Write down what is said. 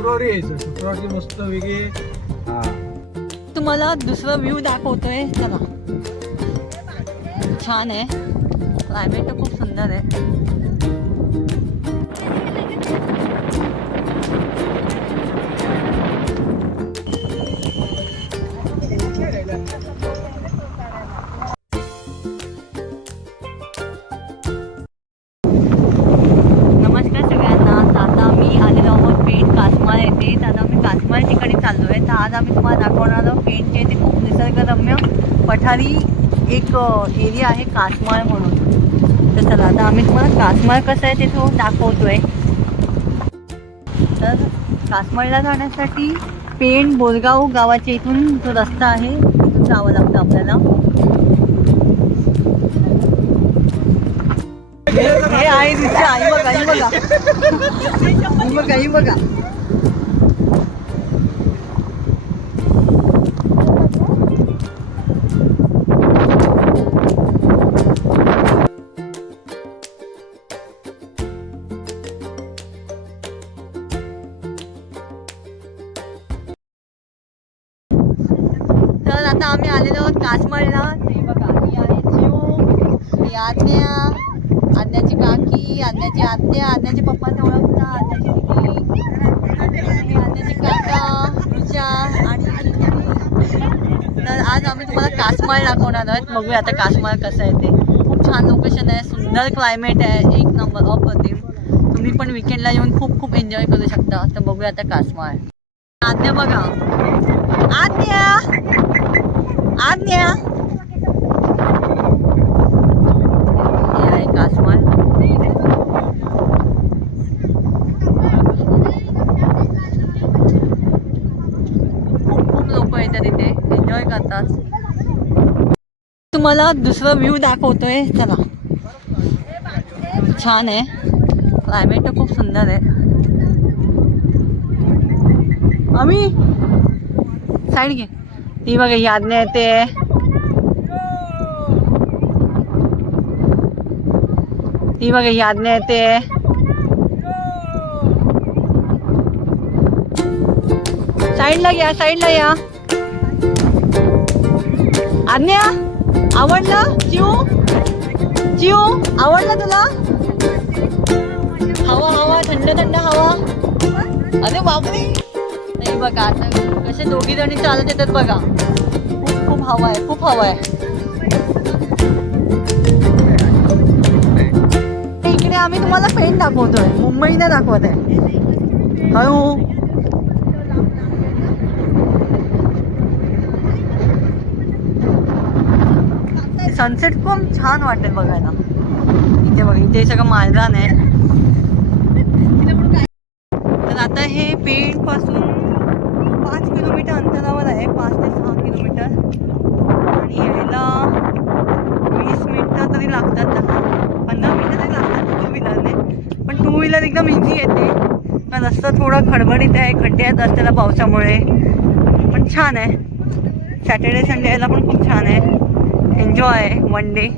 शुक्रवारी यायचं. शुक्रवारी मस्त वेगळी तुम्हाला दुसरा व्ह्यू दाखवतोय. चला. छान आहे. क्लायमेट खूप सुंदर आहे. निसर्गरम्य पठारी एक एरिया आहे कासमाळ म्हणून. तर चला आता आम्ही तुम्हाला कासमाळ कसं आहे ते तो दाखवतोय. तर कासमाळला जाण्यासाठी पेण बोरगाव गावाच्या इथून जो रस्ता आहे तिथून जावं लागतं आपल्याला. हे आहे तिथे आई बघा आई बघा. बघा बघा. आम्ही आलेलो आहोत कासमाळला. ते बघा ही आहे आज्ञा आज्ञाची काकी आज्ञाची आत्या आज्ञाचे पप्पा ते ओळखता आज्ञाची दिदी आज्ञाची काका ऋषा आणि तर आज आम्ही तुम्हाला कासमाळ दाखवणार आहोत? बघूया आता कासमाळ कसं आहे ते. खूप छान लोकेशन आहे सुंदर क्लायमेट आहे एक नंबर. अप्रतिम तुम्ही पण विकेंडला येऊन खूप खूप एन्जॉय करू शकता. तर बघूया आता कासमाळ. आज्ञा बघा. आज्ञा! आज्ञा. हे खूप लोक येतात एन्जॉय करतात. तुम्हाला दुसरा व्ह्यू दाखवतोय. चला. छान आहे. क्लायमेट तर खूप सुंदर आहे. आम्ही साईड घे. ती बघा ही आज्ञा येते. ती बघा ही आज्ञा येते. साईडला या साईडला या. आज्ञा आवडलं? चिऊ? चिऊ आवडलं तुला? हवा हवा थंड थंड हवा. अरे बापरे. नाही बघा आता कसे दोघी जणी चालत येतात बघा. खूप खूप हवा आहे खूप हवा आहे. इकडे आम्ही तुम्हाला पेन दाखवतोय. मुंबईने दाखवत आहे. हळू. सनसेट खूप छान वाटेल बघायला. इथे बघ इथे सगळं मालदान आहे. तर आता हे पेंटपासून पाच किलोमीटर अंतरावर आहे पाच ते सहा किलोमीटर. आणि यायला वीस मिनटं तरी लागतात दहा पंधरा मिनटं तरी लागतात टू व्हीलरने पण टू व्हीलर एकदम इझी येते. पण रस्ता थोडा खडबडीत आहे खड्डे आहेत रस्त्याला पावसामुळे. पण छान आहे. सॅटर्डे संडे यायला पण खूप छान आहे. Enjoy one day